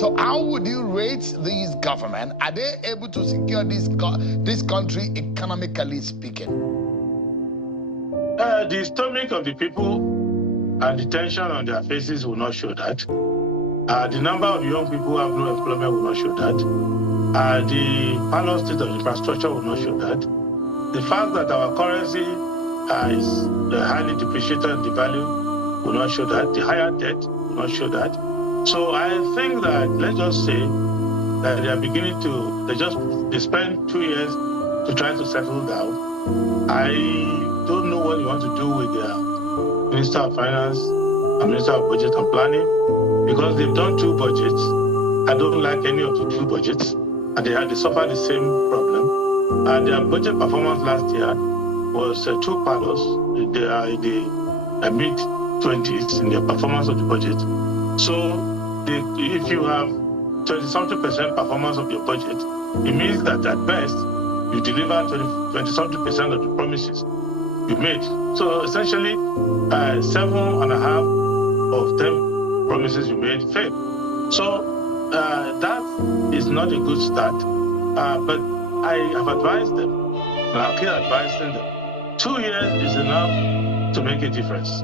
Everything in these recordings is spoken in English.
So how would you rate these government? Are they able to secure this country economically speaking? The stomach of the people and the tension on their faces will not show that. The number of young people who have no employment will not show that. The parallel state of infrastructure will not show that. The fact that our currency is highly depreciated and devalued will not show that. The higher debt will not show that. So I think that, let's just say that they are beginning to, they spend 2 years to try to settle down. I don't know what you want to do with their Minister of Finance and Minister of Budget and Planning, because they've done 2 budgets. I don't like any of the 2 budgets, and they suffer the same problem. Their budget performance last year was 2 parallels. They are in the mid-20s in their performance of the budget. So if you have 20-something% performance of your budget, it means that at best, you deliver 20-something% of the promises you made. So essentially, 7.5 of 10 promises you made failed. So that is not a good start. But I have advised them, and I'll keep advising them. 2 years is enough to make a difference.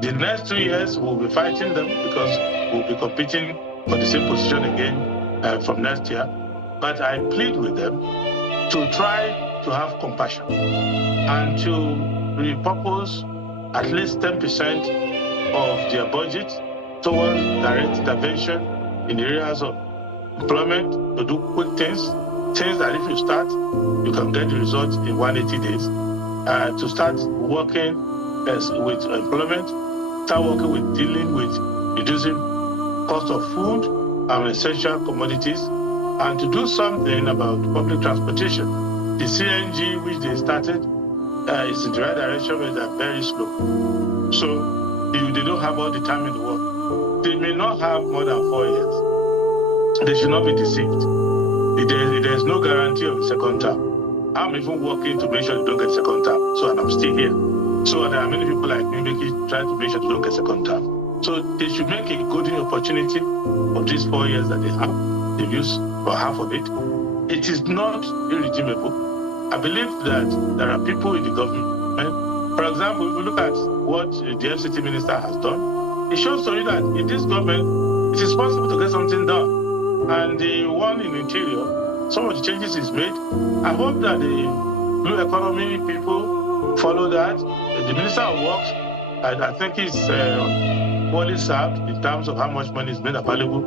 The next 2 years, we'll be fighting them because we'll be competing for the same position again from next year. But I plead with them to try to have compassion and to repurpose at least 10% of their budget towards direct intervention in areas of employment, to do quick things that if you start, you can get the results in 180 days. To start working with employment, start working with dealing with reducing cost of food and essential commodities, and to do something about public transportation. The CNG, which they started, is in the right direction, but they're very slow. So they don't have all the time in the world. They may not have more than 4 years. They should not be deceived. There's no guarantee of a second term. I'm even working to make sure they don't get second term, and I'm still here. So there are many people like me trying to make sure they don't get second term. So they should make a golden opportunity of these 4 years that they have. They've used for half of it. It is not irredeemable. I believe that there are people in the government. For example, if you look at what the FCT minister has done, it shows to you that in this government, it is possible to get something done. And the one in Interior, some of the changes is made. I hope that the blue economy people follow that. The Minister of Works, I think he's poorly served in terms of how much money is made available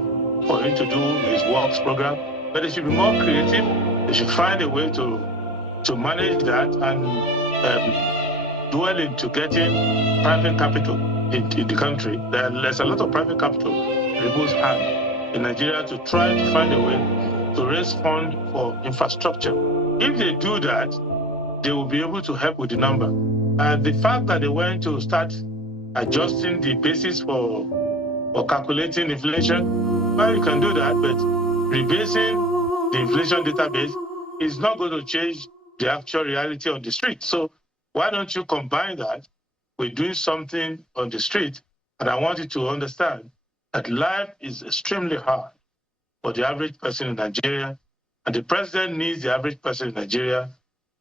for him to do his works program. But they should be more creative. They should find a way to manage that and dwell into getting private capital in the country. There's a lot of private capital in people's hands in Nigeria to try to find a way to raise funds for infrastructure. If they do that, they will be able to help with the number. The fact that they went to start adjusting the basis for calculating inflation, well, you can do that, but rebasing the inflation database is not going to change the actual reality on the street. So why don't you combine that with doing something on the street? And I want you to understand that life is extremely hard for the average person in Nigeria, and the president needs the average person in Nigeria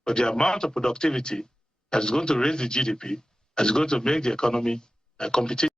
for the amount of productivity that is going to raise the GDP, that is going to make the economy competitive.